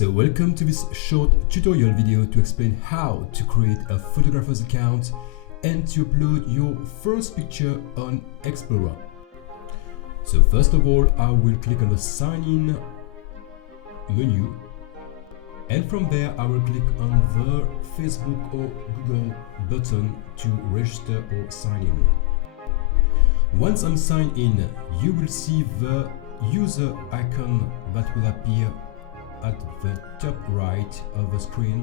So welcome to this short tutorial video to explain how to create a photographer's account and to upload your first picture on Explorer. So first of all, I will click on the sign in menu, and from there I will click on the Facebook or Google button to register or sign in. Once I'm signed in, you will see the user icon that will appear at the top right of the screen.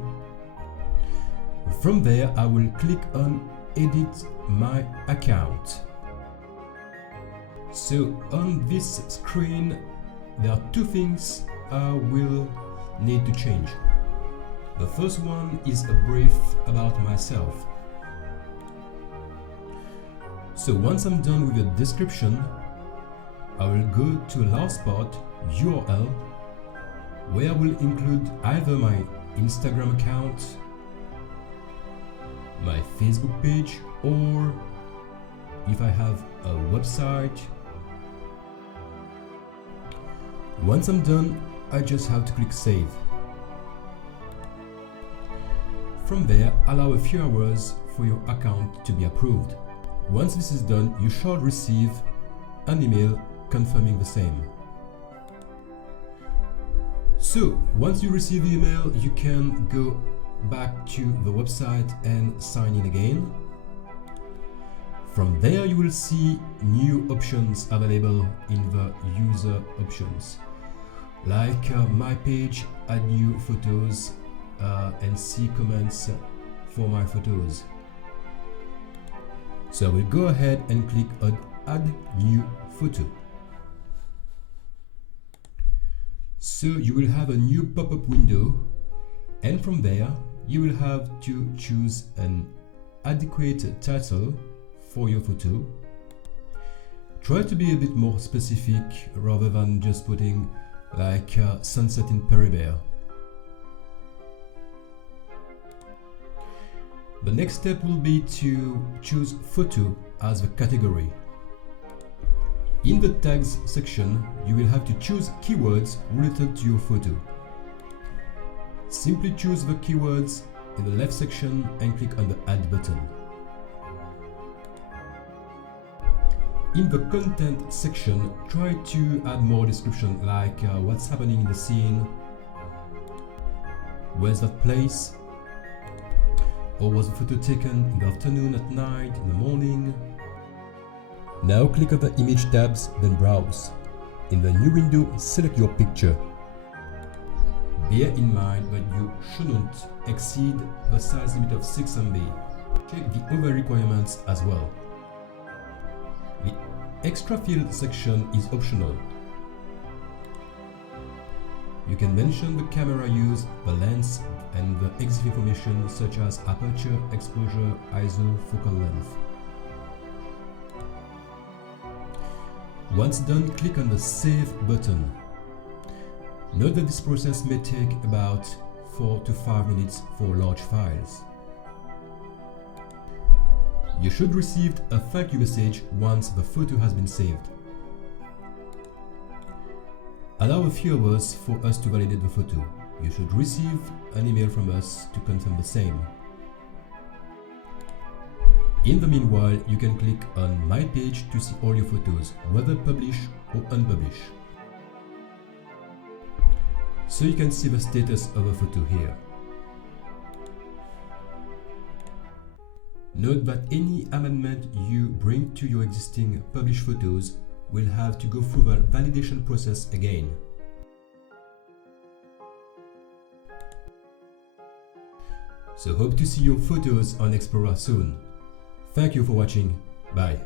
From there I will click on edit my account. So on this screen there are two things I will need to change. The first one is a brief about myself. So once I'm done with the description, I will go to the last part, URL, where I will include either my Instagram account, my Facebook page, or if I have a website. Once I'm done, I just have to click save. From there, allow a few hours for your account to be approved. Once this is done, you shall receive an email confirming the same. So once you receive the email, you can go back to the website and sign in again. From there you will see new options available in the user options, like my page, add new photos, and see comments for my photos. So I will go ahead and click on add new photo. So you will have a new pop-up window, and from there you will have to choose an adequate title for your photo. Try to be a bit more specific rather than just putting like sunset in Peribere. The next step will be to choose photo as the category. In the tags section, you will have to choose keywords related to your photo. Simply choose the keywords in the left section and click on the add button. In the content section, try to add more description like what's happening in the scene, where's that place, or was the photo taken in the afternoon, at night, in the morning. Now click on the image tabs, then browse. In the new window, select your picture. Bear in mind that you shouldn't exceed the size limit of 6 MB. Check the other requirements as well. The extra field section is optional. You can mention the camera used, the lens, and the exif information such as aperture, exposure, ISO, focal length. Once done, click on the Save button. Note that this process may take about 4 to 5 minutes for large files. You should receive a thank you message once the photo has been saved. Allow a few hours for us to validate the photo. You should receive an email from us to confirm the same. In the meanwhile, you can click on My Page to see all your photos, whether published or unpublished. So you can see the status of a photo here. Note that any amendment you bring to your existing published photos will have to go through the validation process again. So hope to see your photos on Explorer soon. Thank you for watching. Bye.